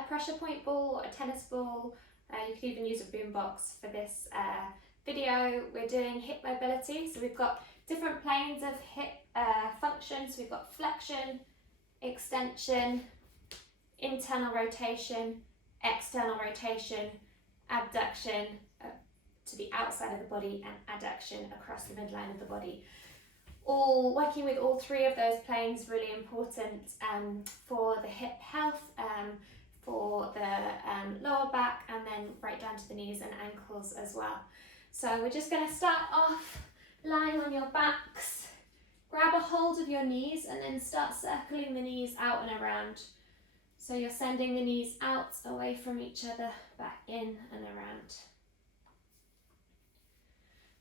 a pressure point ball or a tennis ball. You could even use a boom box for this video. We're doing hip mobility, so we've got different planes of hip function. So we've got flexion, extension, internal rotation, external rotation, abduction to the outside of the body, and adduction across the midline of the body. All working with all three of those planes, really important for the hip health, for the lower back, and then right down to the knees and ankles as well. So we're just going to start off lying on your backs. Grab a hold of your knees and then start circling the knees out and around. So you're sending the knees out, away from each other, back in and around.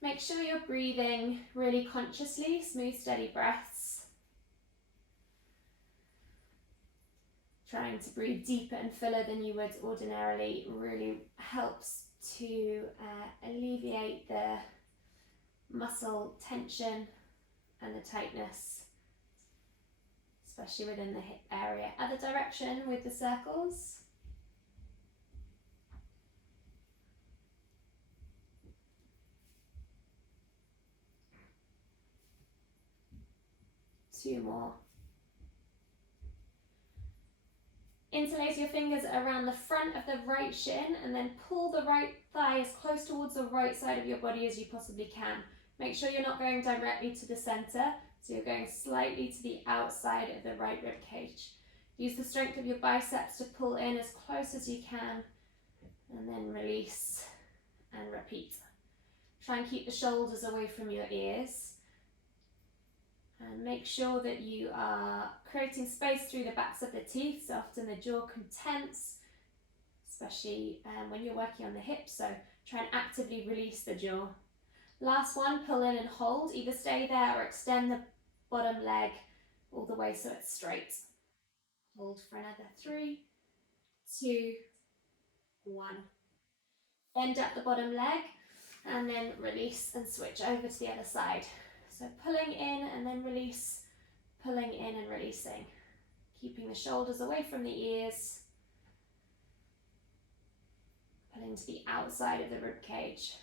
Make sure you're breathing really consciously, smooth, steady breaths. Trying to breathe deeper and fuller than you would ordinarily really helps to alleviate the muscle tension and the tightness, especially within the hip area. Other direction with the circles. Two more. Interlace your fingers around the front of the right shin and then pull the right thigh as close towards the right side of your body as you possibly can. Make sure you're not going directly to the center, so you're going slightly to the outside of the right rib cage. Use the strength of your biceps to pull in as close as you can, and then release and repeat. Try and keep the shoulders away from your ears. And make sure that you are creating space through the backs of the teeth, so often the jaw can tense, especially when you're working on the hips, so try and actively release the jaw. Last one, pull in and hold. Either stay there or extend the bottom leg all the way so it's straight. Hold for another 3, 2, 1. Bend up the bottom leg and then release and switch over to the other side. So pulling in and then release, pulling in and releasing. Keeping the shoulders away from the ears. Pulling to the outside of the rib cage.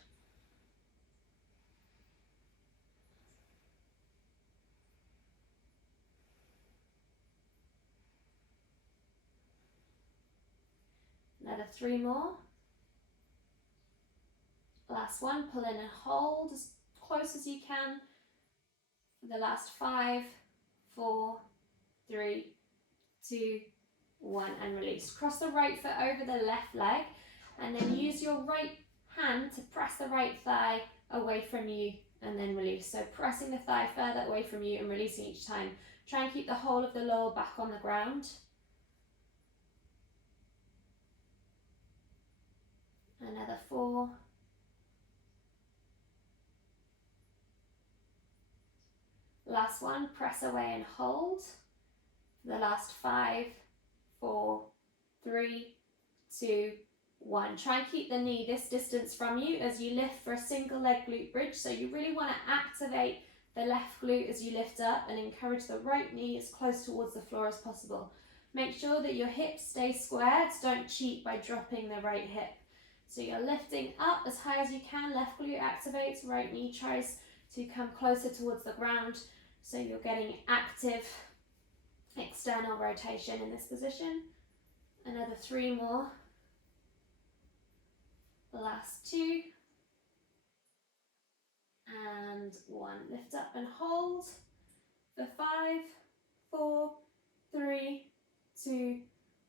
Another 3 more. Last one, pull in and hold as close as you can. The last 5, 4, 3, 2, 1, and release. Cross the right foot over the left leg and then use your right hand to press the right thigh away from you and then release. So pressing the thigh further away from you and releasing each time. Try and keep the whole of the lower back on the ground. Another 4. Last one, press away and hold. The last 5, 4, 3, 2, 1. Try and keep the knee this distance from you as you lift for a single leg glute bridge. So you really want to activate the left glute as you lift up and encourage the right knee as close towards the floor as possible. Make sure that your hips stay squared. Don't cheat by dropping the right hip. So you're lifting up as high as you can. Left glute activates, right knee tries to come closer towards the ground. So you're getting active external rotation in this position. Another 3 more. Last 2. And 1. Lift up and hold for 5, 4, 3, 2,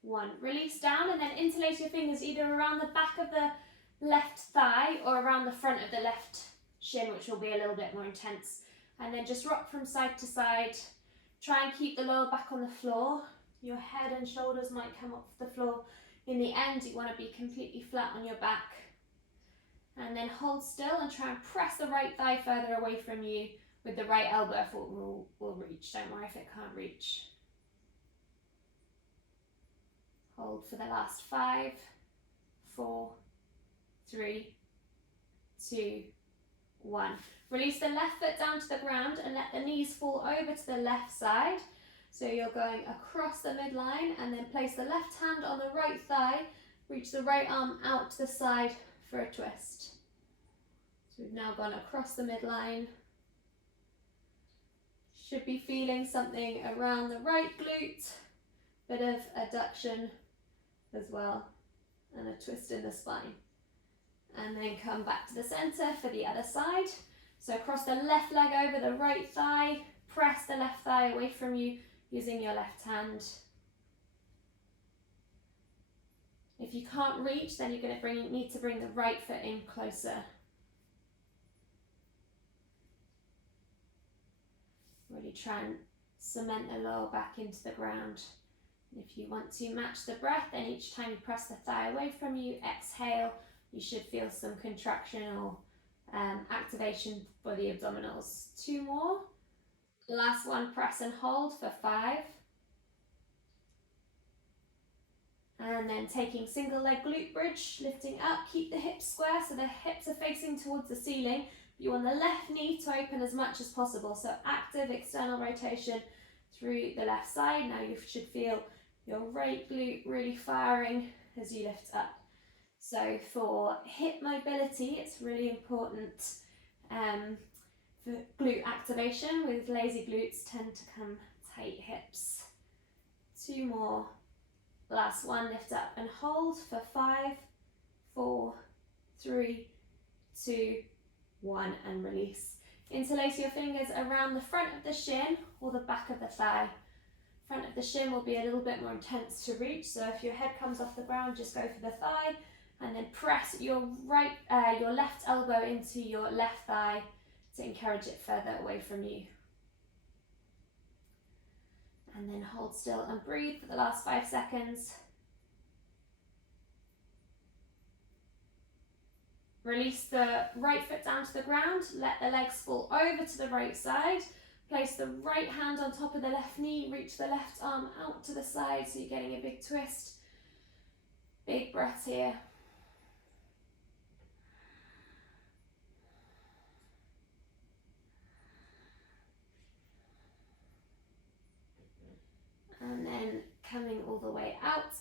1. Release down and then interlace your fingers either around the back of the left thigh or around the front of the left shin, which will be a little bit more intense. And then just rock from side to side. Try and keep the lower back on the floor. Your head and shoulders might come off the floor. In the end, you want to be completely flat on your back. And then hold still and try and press the right thigh further away from you with the right elbow if it will reach. Don't worry if it can't reach. Hold for the last 5, 4, 3, 2, 1. Release the left foot down to the ground and let the knees fall over to the left side. So you're going across the midline and then place the left hand on the right thigh, reach the right arm out to the side for a twist. So we've now gone across the midline. Should be feeling something around the right glute, bit of adduction as well, and a twist in the spine. And then come back to the center for the other side. So cross the left leg over the right thigh, press the left thigh away from you using your left hand. If you can't reach, then you're going to need to bring the right foot in closer. Really try and cement the lower back into the ground. And if you want to match the breath, then each time you press the thigh away from you, exhale, you should feel some contraction or activation for the abdominals. 2 more. Last one, press and hold for 5. And then taking single leg glute bridge, lifting up, keep the hips square so the hips are facing towards the ceiling. You want the left knee to open as much as possible. So active external rotation through the left side. Now you should feel your right glute really firing as you lift up. So for hip mobility, it's really important for glute activation. With lazy glutes tend to come tight hips. 2 more. Last one, lift up and hold for 5, 4, 3, 2, 1, and release. Interlace your fingers around the front of the shin or the back of the thigh. Front of the shin will be a little bit more intense to reach, so if your head comes off the ground, just go for the thigh, and then press your left elbow into your left thigh to encourage it further away from you. And then hold still and breathe for the last 5 seconds. Release the right foot down to the ground, let the legs fall over to the right side. Place the right hand on top of the left knee, reach the left arm out to the side so you're getting a big twist. Big breath here. And then coming all the way out.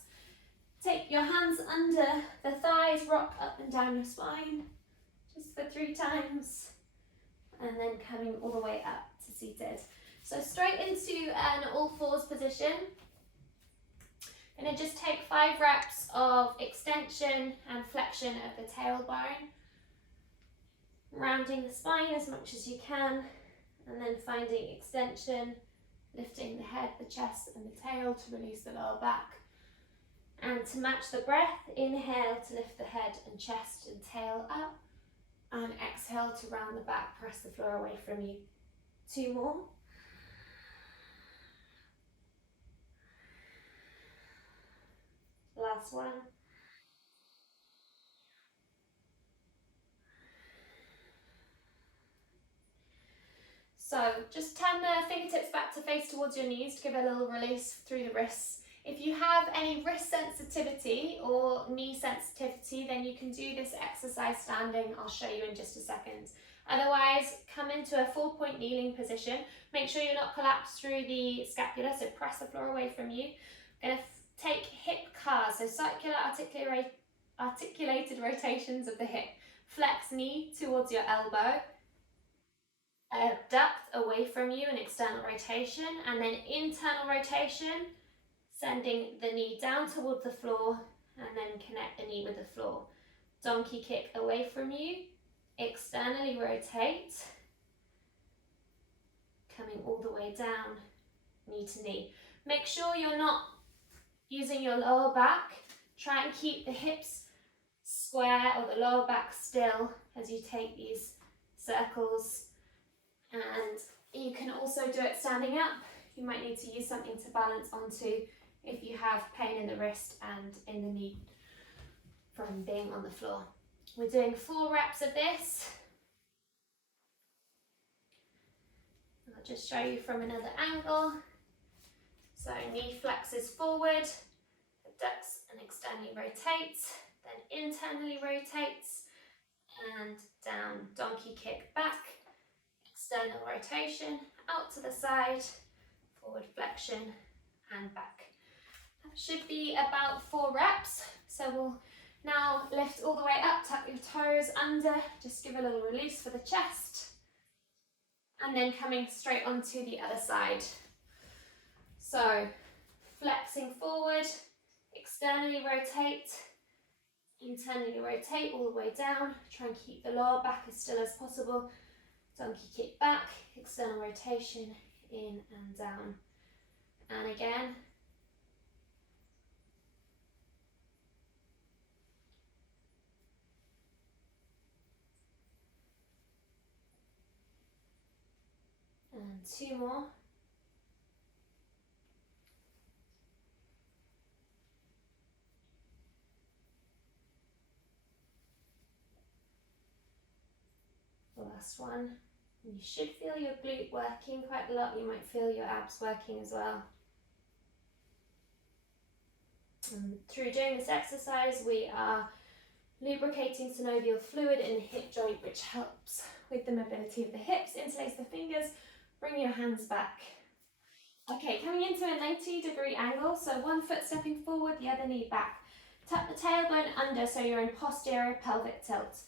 Take your hands under the thighs, rock up and down your spine, just for 3 times. And then coming all the way up to seated. So straight into an all fours position. I'm going to just take 5 reps of extension and flexion of the tailbone. Rounding the spine as much as you can, and then finding extension, lifting the head, the chest and the tail to release the lower back. And to match the breath, inhale to lift the head and chest and tail up, and exhale to round the back, press the floor away from you. 2 more. Last one. So just turn the fingertips back to face towards your knees to give a little release through the wrists. If you have any wrist sensitivity or knee sensitivity, then you can do this exercise standing. I'll show you in just a second. Otherwise, come into a 4-point kneeling position. Make sure you're not collapsed through the scapula, so press the floor away from you. I'm going to take hip cars, so circular articulated rotations of the hip. Flex knee towards your elbow. Abduct away from you, an external rotation, and then internal rotation, sending the knee down towards the floor and then connect the knee with the floor. Donkey kick away from you, externally rotate, coming all the way down, knee to knee. Make sure you're not using your lower back. Try and keep the hips square or the lower back still as you take these circles. And you can also do it standing up. You might need to use something to balance onto if you have pain in the wrist and in the knee from being on the floor. We're doing 4 reps of this. I'll just show you from another angle. So knee flexes forward, abducts and externally rotates, then internally rotates and down, donkey kick back. External rotation, out to the side forward flexion and back. That should be about 4 reps. So we'll now lift all the way up, tuck your toes under, just give a little release for the chest, and then coming straight onto the other side. So flexing forward, externally rotate, internally rotate all the way down, try and keep the lower back as still as possible. Donkey kick back, external rotation, in and down. And again. And 2 more. Last one. You should feel your glute working quite a lot. You might feel your abs working as well. And through doing this exercise, we are lubricating synovial fluid in the hip joint, which helps with the mobility of the hips. Interlace the fingers, bring your hands back. Okay, coming into a 90-degree angle, so one foot stepping forward, the other knee back. Tuck the tailbone under so you're in posterior pelvic tilt.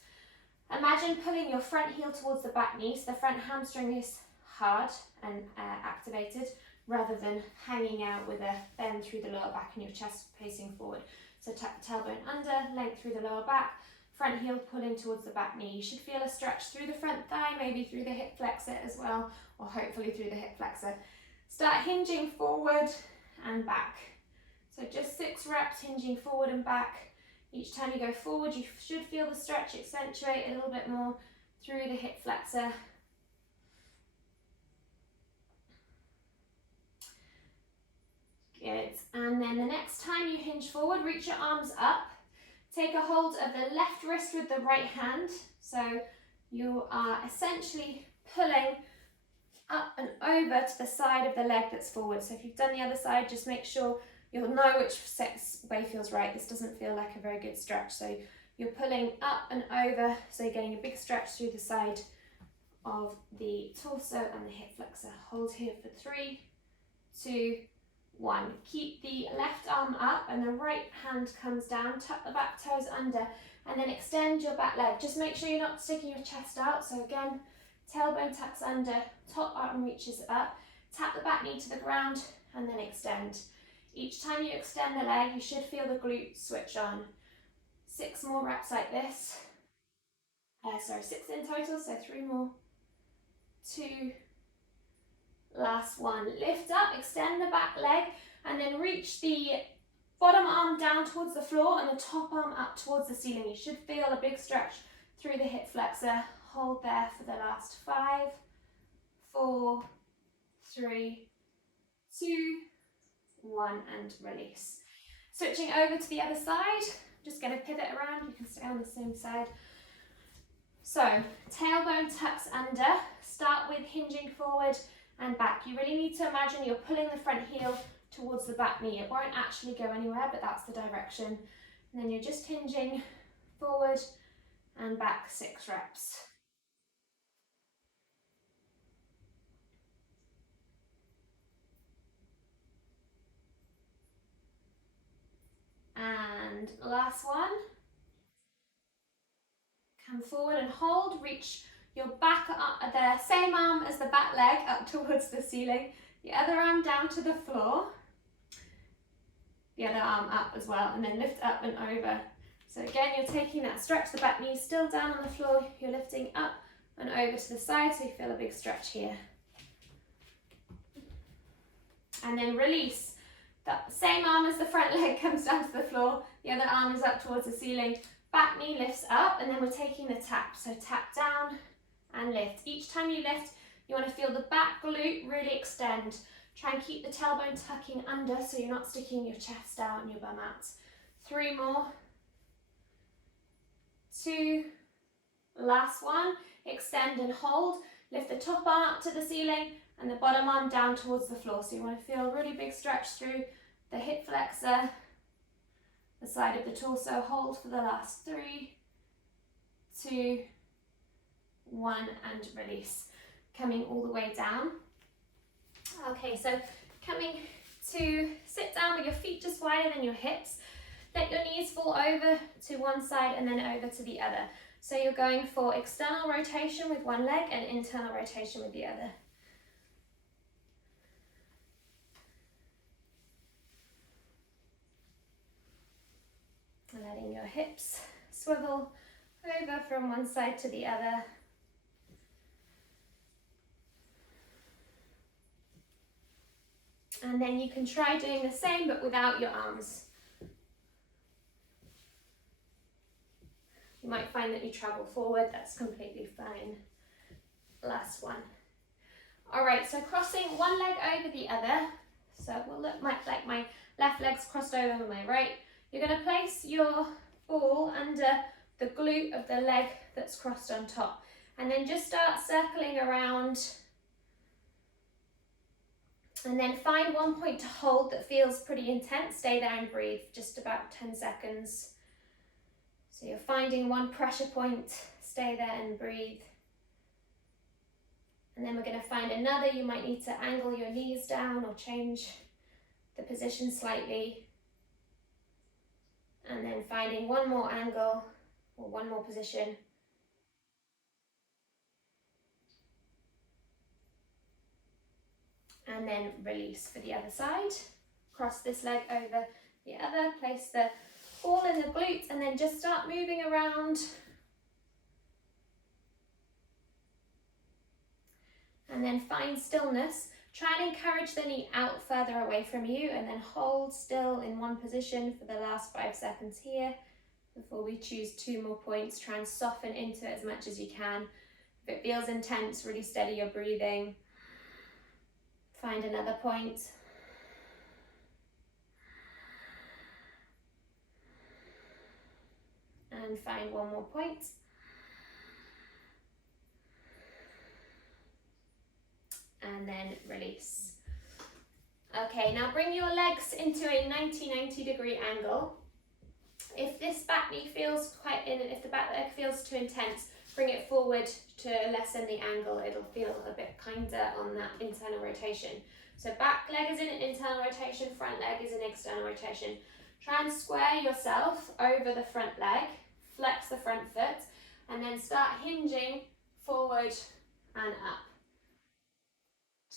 Imagine pulling your front heel towards the back knee, so the front hamstring is hard and activated, rather than hanging out with a bend through the lower back and your chest facing forward. So tuck the tailbone under, length through the lower back, front heel pulling towards the back knee. You should feel a stretch through the front thigh, maybe through the hip flexor as well, or hopefully through the hip flexor. Start hinging forward and back. So just 6 reps hinging forward and back. Each time you go forward, you should feel the stretch accentuate a little bit more through the hip flexor. Good. And then the next time you hinge forward, reach your arms up. Take a hold of the left wrist with the right hand. So you are essentially pulling up and over to the side of the leg that's forward. So if you've done the other side, just make sure you'll know which way feels right. This doesn't feel like a very good stretch. So you're pulling up and over, so you're getting a big stretch through the side of the torso and the hip flexor. Hold here for 3, 2, 1. Keep the left arm up and the right hand comes down. Tuck the back toes under and then extend your back leg. Just make sure you're not sticking your chest out. So again, tailbone tucks under, top arm reaches up. Tap the back knee to the ground and then extend. Each time you extend the leg, you should feel the glute switch on. 6 more reps like this. 6 in total, so 3 more. 2. Last one. Lift up, extend the back leg, and then reach the bottom arm down towards the floor and the top arm up towards the ceiling. You should feel a big stretch through the hip flexor. Hold there for the last 5, 4, 3, 2, 1, and release. Switching over to the other side, just going to pivot around. You can stay on the same side. So tailbone tucks under, start with hinging forward and back. You really need to imagine you're pulling the front heel towards the back knee. It won't actually go anywhere, but that's the direction. And then you're just hinging forward and back 6 reps. And last one. Come forward and hold. Reach your back up, the same arm as the back leg up towards the ceiling. The other arm down to the floor. The other arm up as well, and then lift up and over. So again, you're taking that stretch. The back knee is still down on the floor. You're lifting up and over to the side, so you feel a big stretch here. And then release. That same arm as the front leg comes down to the floor. The other arm is up towards the ceiling. Back knee lifts up, and then we're taking the tap. So tap down and lift. Each time you lift, you want to feel the back glute really extend. Try and keep the tailbone tucking under so you're not sticking your chest out and your bum out. 3 more. 2. Last one. Extend and hold. Lift the top arm up to the ceiling and the bottom arm down towards the floor. So you want to feel a really big stretch through the hip flexor, the side of the torso. Hold for the last 3, 2, 1, and release. Coming all the way down. Okay, so Coming to sit down with your feet just wider than your hips. Let your knees fall over to one side and then over to the other. So you're going for external rotation with one leg and internal rotation with the other. Letting your hips swivel over from one side to the other. And then you can try doing the same but without your arms. You might find that you travel forward, that's completely fine. Last one. All right, so crossing one leg over the other. So it will look like my left leg's crossed over my right. You're going to place your ball under the glute of the leg that's crossed on top. And then just start circling around. And then find one point to hold that feels pretty intense. Stay there and breathe, just about 10 seconds. So you're finding one pressure point, stay there and breathe. And then we're going to find another. You might need to angle your knees down or change the position slightly. And then finding one more angle or one more position. And then release for the other side. Cross this leg over the other, place the ball in the glute and then just start moving around. And then find stillness. Try and encourage the knee out further away from you and then hold still in one position for the last 5 seconds here. Before we choose 2 more points, try and soften into it as much as you can. If it feels intense, really steady your breathing. Find another point. And find one more point. And then release. Okay, now bring your legs into a 90 degree angle. If this back knee feels quite in, if the back leg feels too intense, bring it forward to lessen the angle. It'll feel a bit kinder on that internal rotation. So back leg is in internal rotation, front leg is in external rotation. Try and square yourself over the front leg, flex the front foot, and then start hinging forward and up.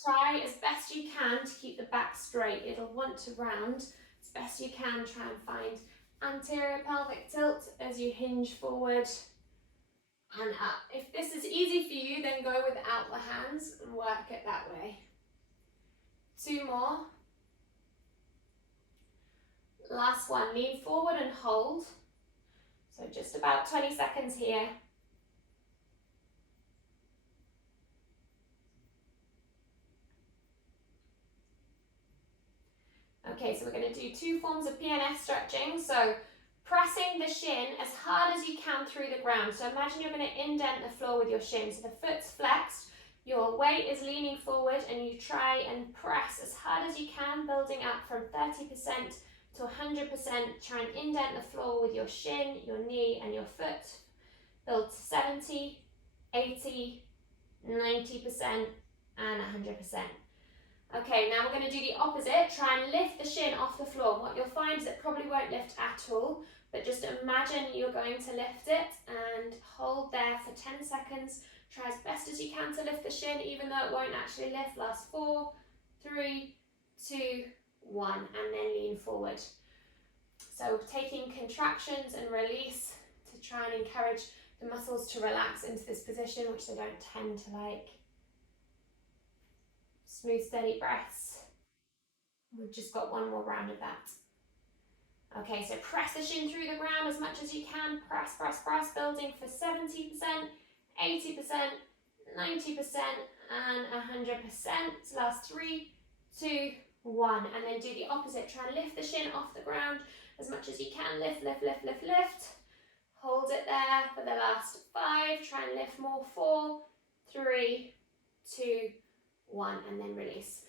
Try as best you can to keep the back straight. It'll want to round as best you can. Try and find anterior pelvic tilt as you hinge forward and up. If this is easy for you, then go without the hands and work it that way. 2 more. Last one, lean forward and hold. So just about 20 seconds here. Okay, so we're going to do 2 forms of PNS stretching. So pressing the shin as hard as you can through the ground. So imagine you're going to indent the floor with your shin. So the foot's flexed, your weight is leaning forward, and you try and press as hard as you can, building up from 30% to 100%. Try and indent the floor with your shin, your knee, and your foot. Build to 70, 80, 90%, and 100%. Okay, now we're going to do the opposite. Try and lift the shin off the floor. What you'll find is it probably won't lift at all, but just imagine you're going to lift it and hold there for 10 seconds. Try as best as you can to lift the shin, even though it won't actually lift. Last 4, 3, 2, 1, and then lean forward. So taking contractions and release to try and encourage the muscles to relax into this position, which they don't tend to like. Smooth, steady breaths. We've just got 1 more round of that. Okay, so press the shin through the ground as much as you can. Press, press, press, building for 70%, 80%, 90%, and 100%. So last 3, 2, 1. And then do the opposite. Try and lift the shin off the ground as much as you can. Lift, lift, lift, lift, lift. Hold it there for the last 5. Try and lift more. 4, 3, 2, 1, and then release.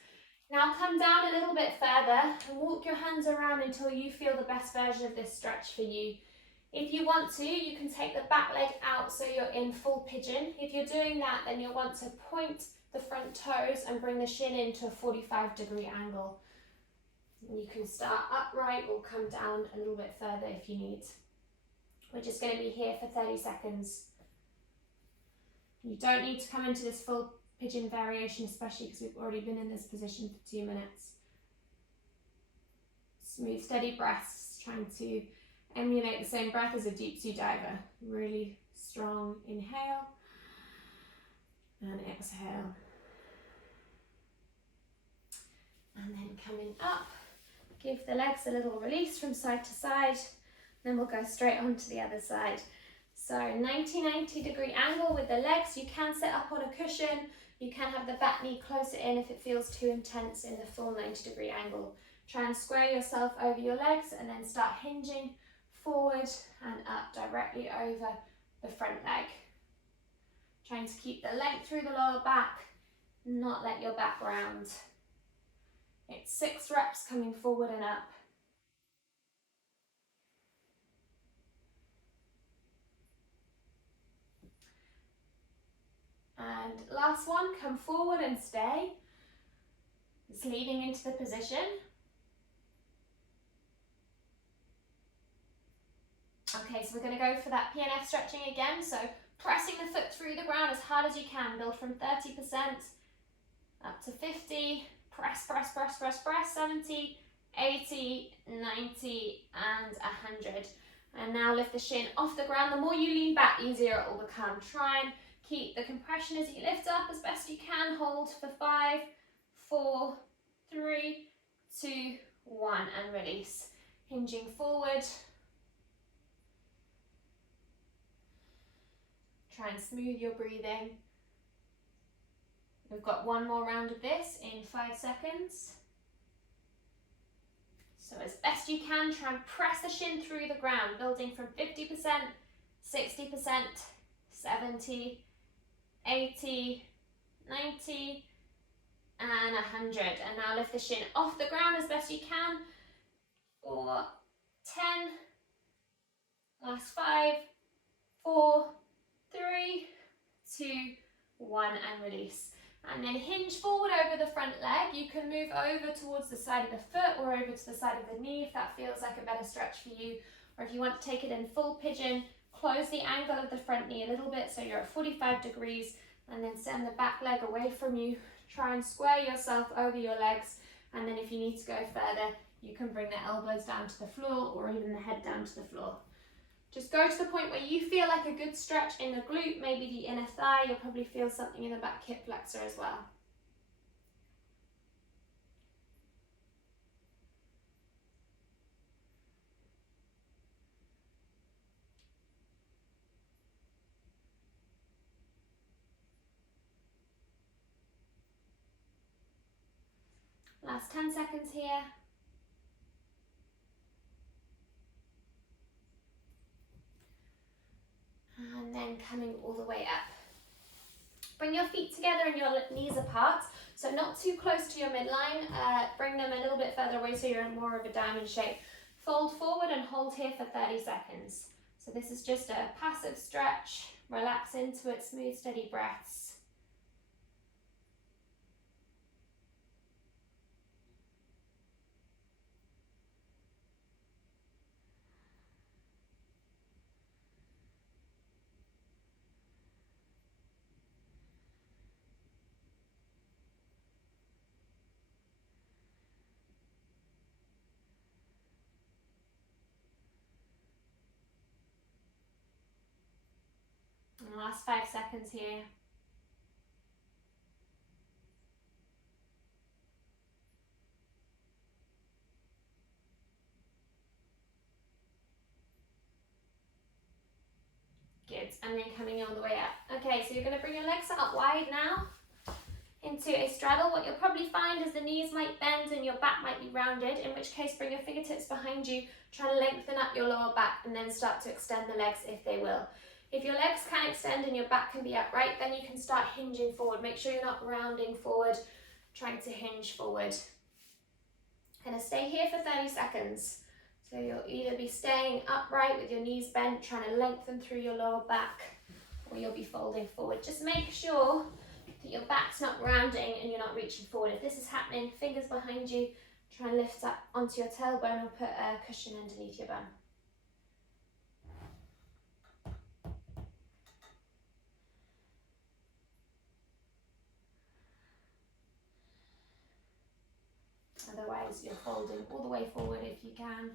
Now come down a little bit further and walk your hands around until you feel the best version of this stretch for you. If you want to, you can take the back leg out so you're in full pigeon. If you're doing that, then you'll want to point the front toes and bring the shin into a 45-degree angle. And you can start upright or come down a little bit further if you need. We're just going to be here for 30 seconds. You don't need to come into this full pigeon variation, especially because we've already been in this position for 2 minutes. Smooth, steady breaths, trying to emulate the same breath as a deep sea diver. Really strong inhale and exhale. And then coming up, give the legs a little release from side to side. Then we'll go straight on to the other side. So 90-degree angle with the legs. You can sit up on a cushion. You can have the back knee closer in if it feels too intense in the full 90-degree angle. Try and square yourself over your legs and then start hinging forward and up directly over the front leg. Trying to keep the length through the lower back, not let your back round. It's 6 reps coming forward and up. And last one, come forward and stay. It's leading into the position. Okay, so we're going to go for that PNF stretching again. So pressing the foot through the ground as hard as you can. Build from 30% up to 50. Press, press, press, press, press. 70, 80, 90, and 100. And now lift the shin off the ground. The more you lean back, easier it will become. Try and keep the compression as you lift up as best you can. Hold for 5, 4, 3, 2, 1, and release. Hinging forward. Try and smooth your breathing. We've got one more round of this in 5 seconds. So as best you can, try and press the shin through the ground, building from 50%, 60%, 70, 80, 90, and 100. And now lift the shin off the ground as best you can. 4, 10, last 5, 4, 3, 2, 1, and release. And then hinge forward over the front leg. You can move over towards the side of the foot or over to the side of the knee if that feels like a better stretch for you. Or if you want to take it in full pigeon, close the angle of the front knee a little bit so you're at 45 degrees and then send the back leg away from you. Try and square yourself over your legs, and then if you need to go further, you can bring the elbows down to the floor or even the head down to the floor. Just go to the point where you feel like a good stretch in the glute, maybe the inner thigh. You'll probably feel something in the back hip flexor as well. Last 10 seconds here. And then coming all the way up. Bring your feet together and your knees apart, so not too close to your midline. Bring them a little bit further away so you're in more of a diamond shape. Fold forward and hold here for 30 seconds. So this is just a passive stretch. Relax into it, smooth, steady breaths. And last 5 seconds here. Good, and then coming all the way up. Okay, so you're going to bring your legs out wide now into a straddle. What you'll probably find is the knees might bend and your back might be rounded, in which case bring your fingertips behind you, try to lengthen up your lower back and then start to extend the legs if they will. If your legs can extend and your back can be upright, then you can start hinging forward. Make sure you're not rounding forward, trying to hinge forward. Gonna stay here for 30 seconds. So you'll either be staying upright with your knees bent, trying to lengthen through your lower back, or you'll be folding forward. Just make sure that your back's not rounding and you're not reaching forward. If this is happening, fingers behind you, try and lift up onto your tailbone or put a cushion underneath your bum. Otherwise, you're folding all the way forward if you can.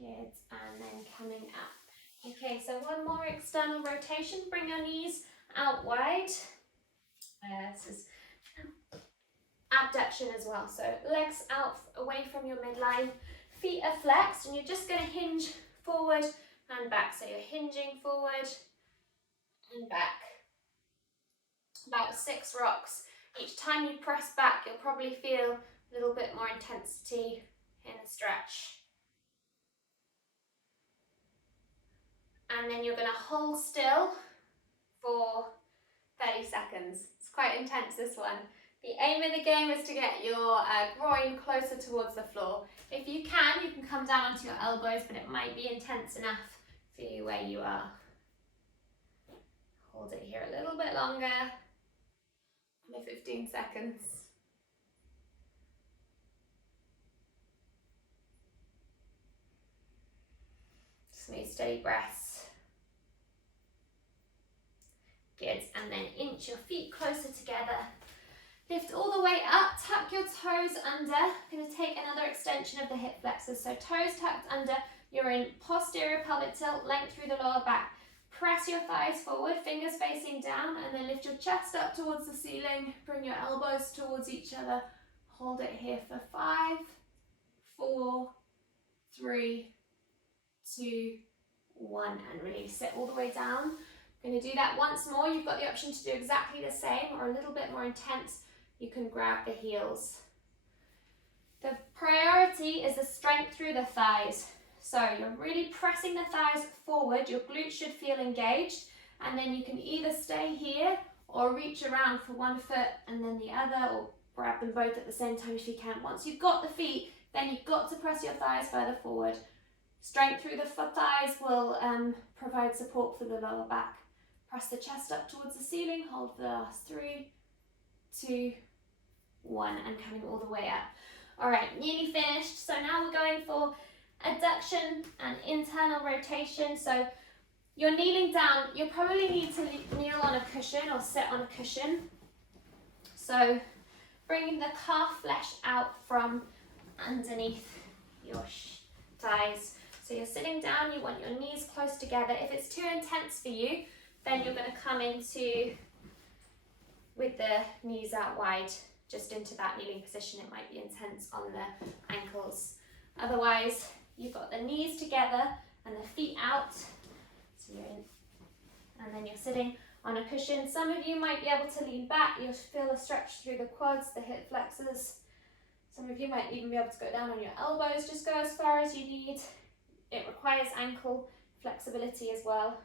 Good, and then coming up. Okay, so one more external rotation. Bring your knees out wide. This is abduction as well. So legs out away from your midline. Feet are flexed, and you're just going to hinge forward and back. So you're hinging forward and back. About 6 rocks. Each time you press back, you'll probably feel a little bit more intensity in the stretch. And then you're going to hold still for 30 seconds. It's quite intense, this one. The aim of the game is to get your groin closer towards the floor. If you can come down onto your elbows, but it might be intense enough for you where you are. Hold it here a little bit longer. Another 15 seconds. Smooth, steady breaths. Good, and then inch your feet closer together. Lift all the way up, tuck your toes under. I'm going to take another extension of the hip flexors. So toes tucked under, you're in posterior pelvic tilt, length through the lower back. Press your thighs forward, fingers facing down, and then lift your chest up towards the ceiling. Bring your elbows towards each other. Hold it here for 5, 4, 3, 2, 1, and release it all the way down. I'm going to do that once more. You've got the option to do exactly the same or a little bit more intense. You can grab the heels. The priority is the strength through the thighs. So you're really pressing the thighs forward. Your glutes should feel engaged. And then you can either stay here or reach around for one foot and then the other, or grab them both at the same time if you can. Once you've got the feet, then you've got to press your thighs further forward. Strength through the thighs will provide support for the lower back. Press the chest up towards the ceiling, hold for the last 3, 2, 1, and coming all the way up. All right, nearly finished. So now we're going for adduction and internal rotation. So you're kneeling down. You'll probably need to kneel on a cushion or sit on a cushion. So bringing the calf flesh out from underneath your thighs. So you're sitting down, you want your knees close together. If it's too intense for you, then you're going to come into, with the knees out wide, just into that kneeling position. It might be intense on the ankles. Otherwise, you've got the knees together and the feet out. So you're in, and then you're sitting on a cushion. Some of you might be able to lean back. You'll feel a stretch through the quads, the hip flexors. Some of you might even be able to go down on your elbows. Just go as far as you need. It requires ankle flexibility as well.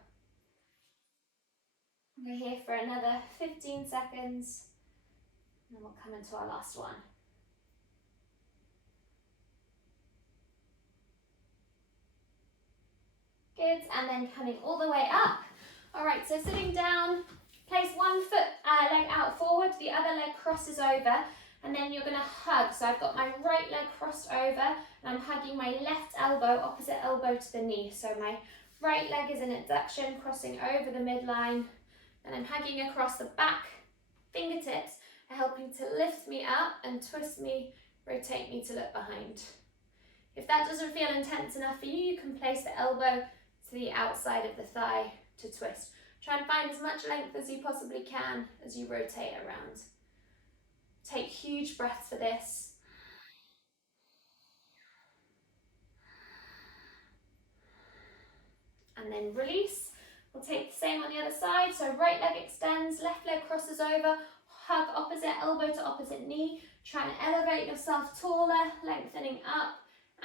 We're here for another 15 seconds, and we'll come into our last one. Good, and then coming all the way up. All right, so sitting down, place one leg out forward, the other leg crosses over, and then you're going to hug. So I've got my right leg crossed over, and I'm hugging my left elbow, opposite elbow to the knee. So my right leg is in adduction, crossing over the midline, and I'm hugging across the back. Fingertips are helping to lift me up and twist me, rotate me to look behind. If that doesn't feel intense enough for you, you can place the elbow to the outside of the thigh to twist. Try and find as much length as you possibly can as you rotate around. Take huge breaths for this. And then release. We'll take the same on the other side. So right leg extends, left leg crosses over, hug opposite elbow to opposite knee. Try and elevate yourself taller, lengthening up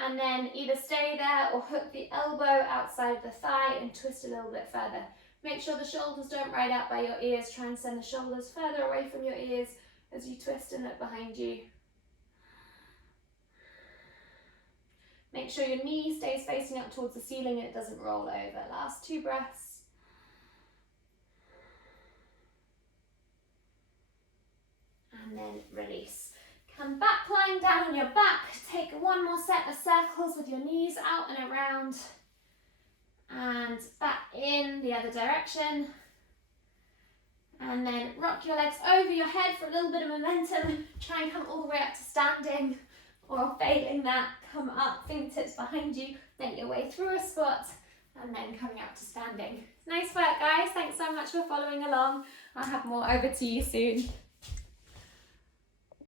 And then either stay there or hook the elbow outside of the thigh and twist a little bit further. Make sure the shoulders don't ride out by your ears. Try and send the shoulders further away from your ears as you twist and look behind you. Make sure your knee stays facing up towards the ceiling and it doesn't roll over. Last 2 breaths. And then release. Come back, lying down on your back. Take one more set of circles with your knees out and around. And back in the other direction. And then rock your legs over your head for a little bit of momentum. Try and come all the way up to standing. Or failing that, come up, fingertips behind you, make your way through a squat, and then coming up to standing. Nice work, guys. Thanks so much for following along. I'll have more over to you soon.